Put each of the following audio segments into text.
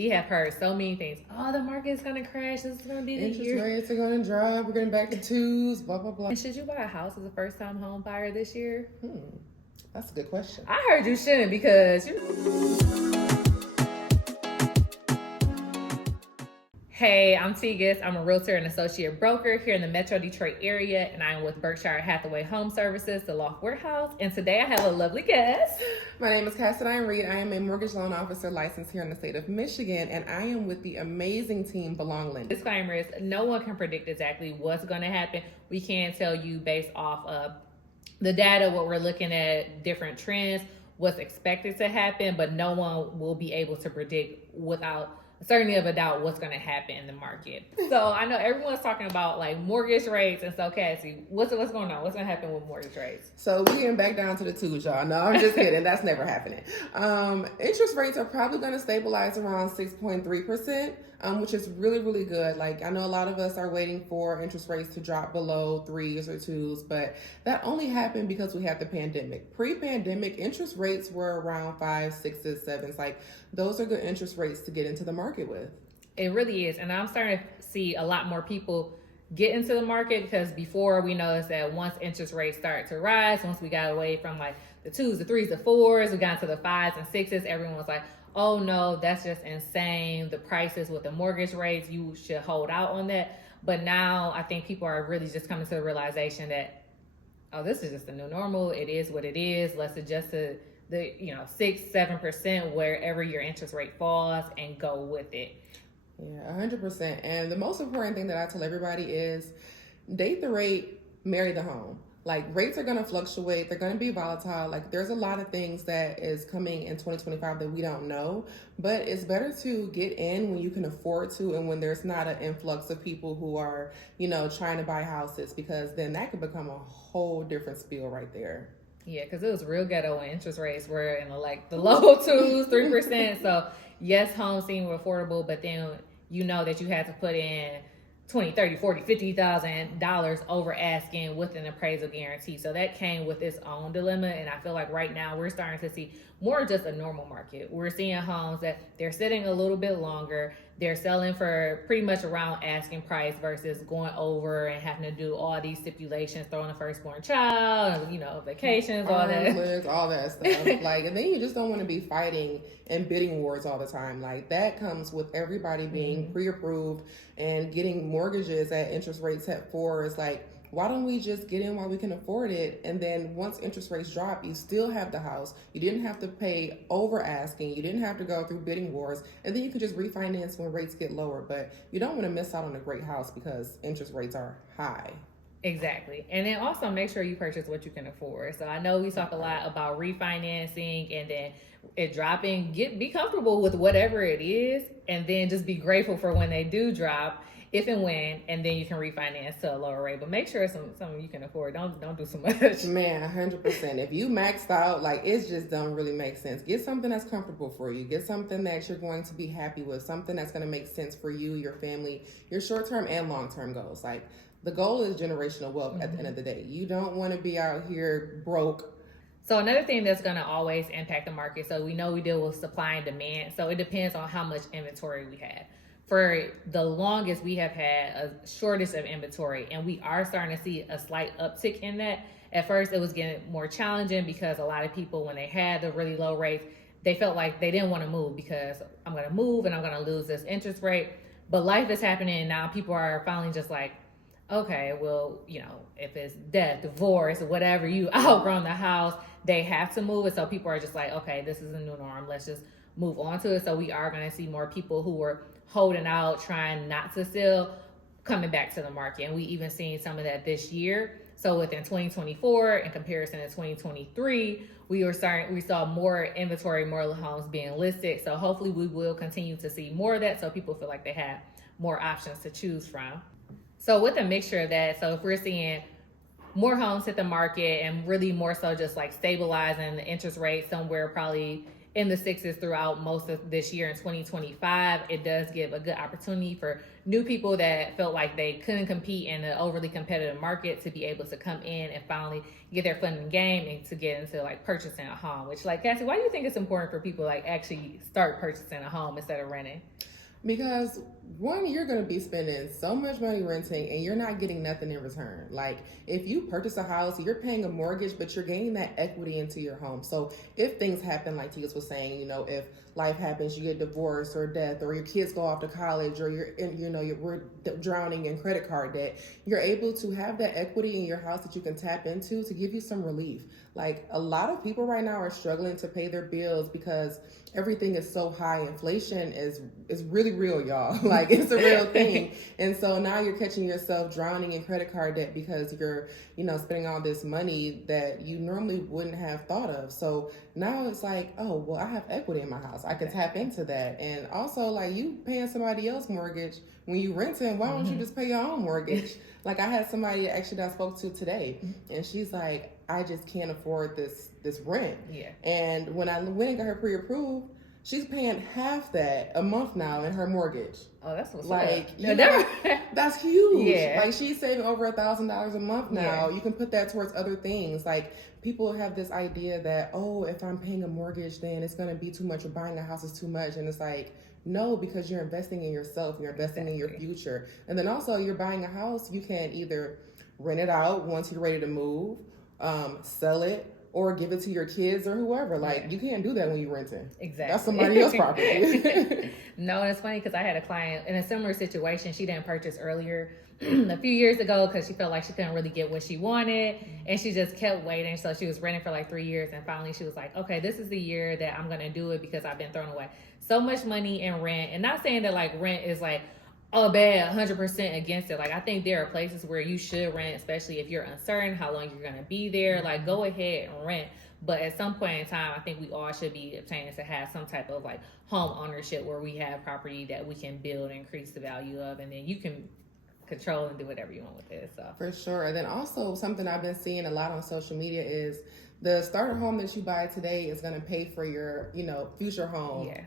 we have heard so many things. Oh, the market is going to crash. This is going to be the year. Interest rates are going to drop. We're getting back to twos, blah, blah, blah. And should you buy a house as a first-time home buyer this year? That's a good question. I heard you shouldn't because Hey, I'm Tegest. I'm a realtor and associate broker here in the Metro Detroit area, and I'm with Berkshire Hathaway HomeServices, the Loft Warehouse. And today I have a lovely guest. My name is Cassadine Reed. I am a mortgage loan officer licensed here in the state of Michigan, and I am with the amazing team Belong Lending. Disclaimer is no one can predict exactly what's going to happen. We can tell you based off of the data, what we're looking at, different trends, what's expected to happen, but no one will be able to predict without certainty of a doubt what's going to happen in the market. So I know everyone's talking about like mortgage rates, and so Cassie, what's going on? What's going to happen with mortgage rates? So we're getting back down to the twos, y'all. No, I'm just kidding. That's never happening. Interest rates are probably going to stabilize around 6.3%, which is really, really good. Like, I know a lot of us are waiting for interest rates to drop below threes or twos, but that only happened because we had the pandemic. Pre-pandemic, interest rates were around 5, 6s, 7s. Like, those are good interest rates to get into the market with. It really is. And I'm starting to see a lot more people get into the market, because before we noticed that once interest rates start to rise, once we got away from like the 2s, the 3s, the 4s, we got into the 5s and 6s, everyone was like, oh no, that's just insane. The prices with the mortgage rates, you should hold out on that. But now I think people are really just coming to the realization that, oh, this is just the new normal. It is what it is. Let's adjust to the 6-7% wherever your interest rate falls and go with it. Yeah, 100%. And the most important thing that I tell everybody is date the rate, marry the home. Like, rates are going to fluctuate. They're going to be volatile. Like, there's a lot of things that is coming in 2025 that we don't know, but it's better to get in when you can afford to, and when there's not an influx of people who are, trying to buy houses, because then that could become a whole different spiel right there. Yeah, because it was real ghetto when interest rates were in the low 2s, 3%. So yes, homes seem affordable, but then that you had to put in $20, $30, $40, $50,000 over asking with an appraisal guarantee. So that came with its own dilemma. And I feel like right now we're starting to see more just a normal market. We're seeing homes that they're sitting a little bit longer. They're selling for pretty much around asking price versus going over and having to do all these stipulations, throwing a firstborn child, vacations, all that stuff. Like, and then you just don't want to be fighting and bidding wars all the time. Like, that comes with everybody being pre-approved and getting mortgages at interest rates at 4. It's like, why don't we just get in while we can afford it? And then once interest rates drop, you still have the house. You didn't have to pay over asking. You didn't have to go through bidding wars. And then you can just refinance when rates get lower. But you don't want to miss out on a great house because interest rates are high. Exactly. And then also make sure you purchase what you can afford. So I know we talk a lot about refinancing and then it dropping. Be comfortable with whatever it is, and then just be grateful for when they do drop, if and when, and then you can refinance to a lower rate. But make sure it's something you can afford. Don't do so much. Man, 100%. If you maxed out, like, it just don't really make sense. Get something that's comfortable for you. Get something that you're going to be happy with. Something that's going to make sense for you, your family, your short-term and long-term goals. Like, the goal is generational wealth at the end of the day. You don't want to be out here broke. So another thing that's going to always impact the market, so we know we deal with supply and demand, so it depends on how much inventory we have. For the longest, we have had a shortage of inventory, and we are starting to see a slight uptick in that. At first, it was getting more challenging because a lot of people, when they had the really low rates, they felt like they didn't want to move because I'm going to move and I'm going to lose this interest rate. But life is happening, and now people are finally just like, okay, well, if it's death, divorce, or whatever, you outgrown the house, they have to move it. So people are just like, okay, this is a new norm. Let's just move on to it. So we are going to see more people who were holding out, trying not to sell, coming back to the market. And we even seen some of that this year. So within 2024, in comparison to 2023, we saw more inventory, more homes being listed. So hopefully we will continue to see more of that, so people feel like they have more options to choose from. So with a mixture of that, so if we're seeing more homes hit the market and really more so just like stabilizing the interest rate somewhere probably in the sixes throughout most of this year in 2025. It does give a good opportunity for new people that felt like they couldn't compete in an overly competitive market to be able to come in and finally get their foot in the game and to get into like purchasing a home. Which, like, Cassie, why do you think it's important for people like actually start purchasing a home instead of renting? Because one, you're going to be spending so much money renting and you're not getting nothing in return. Like, if you purchase a house, you're paying a mortgage, but you're gaining that equity into your home. So if things happen, like Tegest was saying, you know, if life happens, you get divorced or death, or your kids go off to college, or we're drowning in credit card debt, you're able to have that equity in your house that you can tap into to give you some relief. Like, a lot of people right now are struggling to pay their bills because everything is so high. Inflation is really real, y'all. Like, it's a real thing. And so now you're catching yourself drowning in credit card debt because you're, spending all this money that you normally wouldn't have thought of. So now it's like, oh, well, I have equity in my house. I can tap into that. And also, like, you paying somebody else's mortgage when you renting, why don't you just pay your own mortgage? Like, I had somebody actually that I spoke to today, and she's like, I just can't afford this rent. Yeah. And when I went and got her pre-approved, she's paying half that a month now in her mortgage. Oh, that's what's like, up. That's huge. Yeah. Like, she's saving over $1,000 a month now. Yeah. You can put that towards other things. Like, people have this idea that, oh, if I'm paying a mortgage, then it's going to be too much, or buying a house is too much. And it's like, no, because you're investing in yourself, you're investing in your future. And then also, you're buying a house, you can either rent it out once you're ready to move, sell it, or give it to your kids or whoever. Like, you can't do that when you're renting. Exactly. That's somebody else's property. No, and it's funny because I had a client in a similar situation. She didn't purchase earlier a few years ago because she felt like she couldn't really get what she wanted, and she just kept waiting. So she was renting for like 3 years, and finally she was like, okay, this is the year that I'm going to do it because I've been throwing away so much money in rent. And not saying that like rent is like, oh, bad, 100% against it. Like, I think there are places where you should rent, especially if you're uncertain how long you're going to be there. Like, go ahead and rent. But at some point in time, I think we all should be obtaining to have some type of like home ownership where we have property that we can build and increase the value of, and then you can control and do whatever you want with it. So for sure. And then also something I've been seeing a lot on social media is the starter home that you buy today is going to pay for your, future home. Yeah.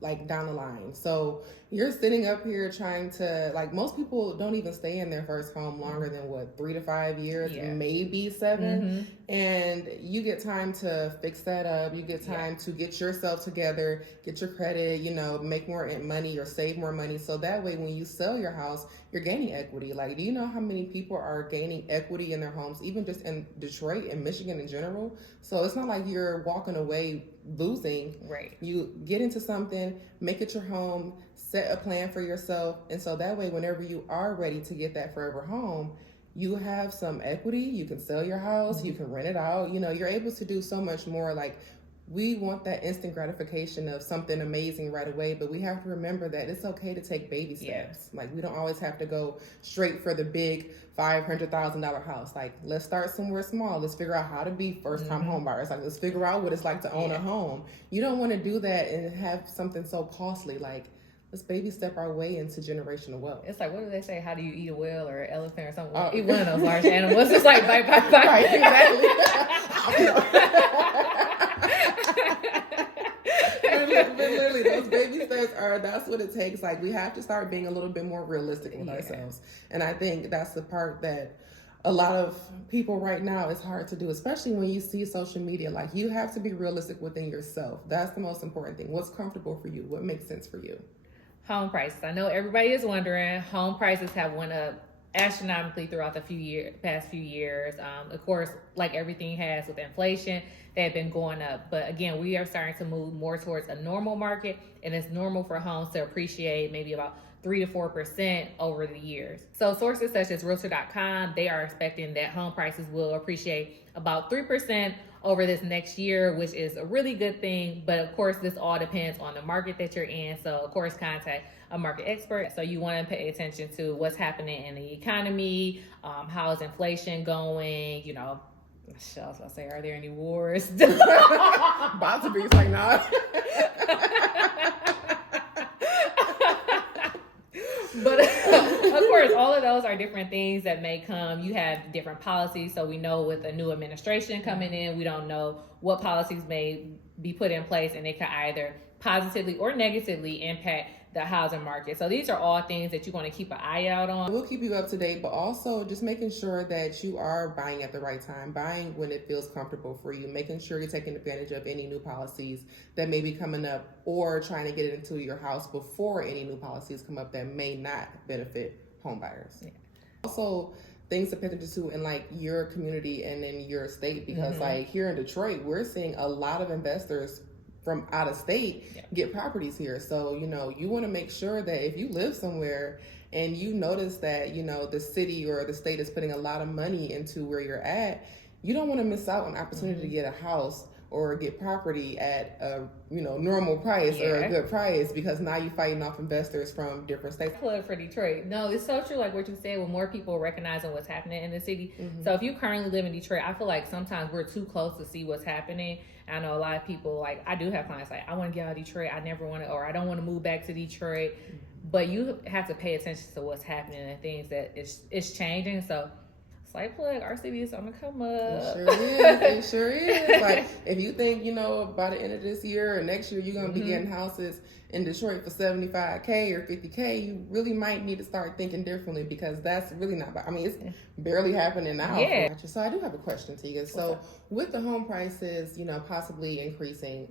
Like, down the line. So you're sitting up here trying to, like, most people don't even stay in their first home longer than 3 to 5 years, maybe 7. And you get time to fix that up. You get time to get yourself together, get your credit, make more money or save more money. So that way, when you sell your house, you're gaining equity. Like, do you know how many people are gaining equity in their homes, even just in Detroit and Michigan in general? So it's not like you're walking away losing. Right. You get into something, make it your home, set a plan for yourself, and so that way, whenever you are ready to get that forever home, you have some equity. You can sell your house, you can rent it out. You're able to do so much more. Like, we want that instant gratification of something amazing right away, but we have to remember that it's okay to take baby steps. Like, we don't always have to go straight for the big $500,000 house. Like, let's start somewhere small. Let's figure out how to be first-time home buyers. Like, let's figure out what it's like to own a home. You don't want to do that and have something so costly. Like, let's baby step our way into generational wealth. It's like, what do they say? How do you eat a whale or an elephant or something? Eat one of those large animals. It's like, bite. Right, exactly. Literally, those baby steps that's what it takes. Like, we have to start being a little bit more realistic with ourselves. And I think that's the part that a lot of people right now, it's hard to do, especially when you see social media. Like, you have to be realistic within yourself. That's the most important thing. What's comfortable for you? What makes sense for you? Home prices. I know everybody is wondering. Home prices have went up astronomically throughout the past few years. Of course, like everything has with inflation, they've been going up. But again, we are starting to move more towards a normal market, and it's normal for homes to appreciate maybe about 3 to 4% over the years. So sources such as Realtor.com, they are expecting that home prices will appreciate about 3% over this next year, which is a really good thing. But of course, this all depends on the market that you're in. So of course, contact a market expert. So you want to pay attention to what's happening in the economy, how is inflation going, I was about to say, are there any wars? About to be, it's like, nah. But of course, all of those are different things that may come. You have different policies. So we know with a new administration coming in, we don't know what policies may be put in place, and it can either positively or negatively impact the housing market. So these are all things that you want to keep an eye out on. We'll keep you up to date, but also just making sure that you are buying at the right time, buying when it feels comfortable for you, making sure you're taking advantage of any new policies that may be coming up, or trying to get it into your house before any new policies come up that may not benefit home buyers. Yeah. Also, things to pay attention to in like your community and in your state, because like here in Detroit, we're seeing a lot of investors from out of state get properties here. So, you know, you want to make sure that if you live somewhere and you notice that, you know, the city or the state is putting a lot of money into where you're at, you don't want to miss out on opportunity to get a house or get property at a, you know, normal price or a good price, because now you're fighting off investors from different states. Plug for Detroit. No, it's so true, like what you said, with more people recognizing what's happening in the city. So if you currently live in Detroit, I feel like sometimes we're too close to see what's happening. I know a lot of people, like I do have clients like, I want to get out of Detroit, I never want to, or I don't want to move back to Detroit. But you have to pay attention to what's happening and things that it's changing. So slight plug, our city is on the come up. It sure is. It sure is. Like, if you think, you know, by the end of this year or next year, you're going to be getting houses in Detroit for $75K or $50K, you really might need to start thinking differently, because that's really not, I mean, it's barely happening now. Yeah. So I do have a question, Tegest. So with the home prices, you know, possibly increasing,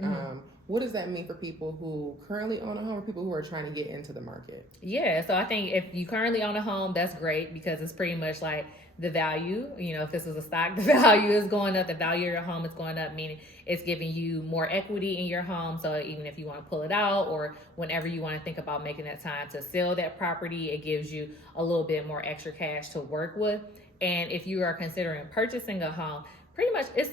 what does that mean for people who currently own a home or people who are trying to get into the market? Yeah, so I think if you currently own a home, that's great, because it's pretty much like the value, you know, if this is a stock, the value is going up, the value of your home is going up, meaning it's giving you more equity in your home. So even if you want to pull it out, or whenever you want to think about making that time to sell that property, it gives you a little bit more extra cash to work with. And if you are considering purchasing a home, pretty much it's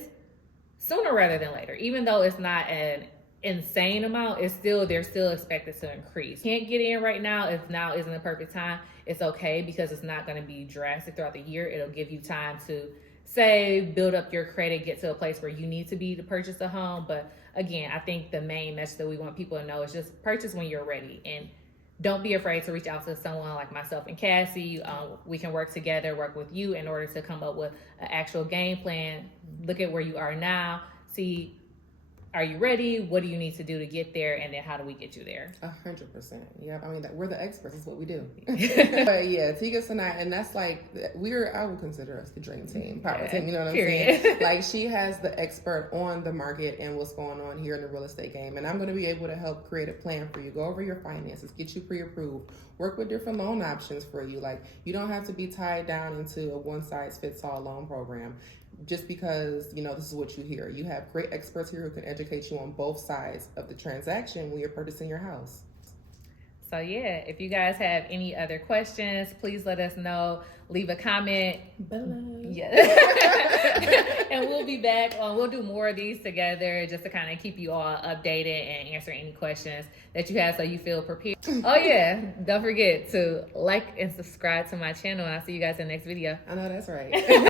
sooner rather than later. Even though it's not an insane amount, they're still expected to increase. Can't get in right now. If now isn't the perfect time, it's okay, because it's not going to be drastic throughout the year. It'll give you time to save, build up your credit, get to a place where you need to be to purchase a home. But again, I think the main message that we want people to know is just purchase when you're ready, and don't be afraid to reach out to someone like myself and Cassie. We can work together, work with you in order to come up with an actual game plan. Look at where you are now, see, are you ready? What do you need to do to get there? And then how do we get you there? 100%. Yeah, I mean, we're the experts. That's what we do. But yeah, Tegest and I, and that's like, I would consider us the dream team, power team, you know what I'm saying? Like, she has the expert on the market and what's going on here in the real estate game. And I'm going to be able to help create a plan for you, go over your finances, get you pre-approved, work with different loan options for you. Like, you don't have to be tied down into a one-size-fits-all loan program just because, you know, this is what you hear. You have great experts here who can educate you on both sides of the transaction when you're purchasing your house. So yeah, if you guys have any other questions, please let us know. Leave a comment. Yeah. And we'll be back. We'll do more of these together just to kind of keep you all updated and answer any questions that you have, so you feel prepared. Oh yeah, don't forget to like and subscribe to my channel, and I'll see you guys in the next video. I know that's right.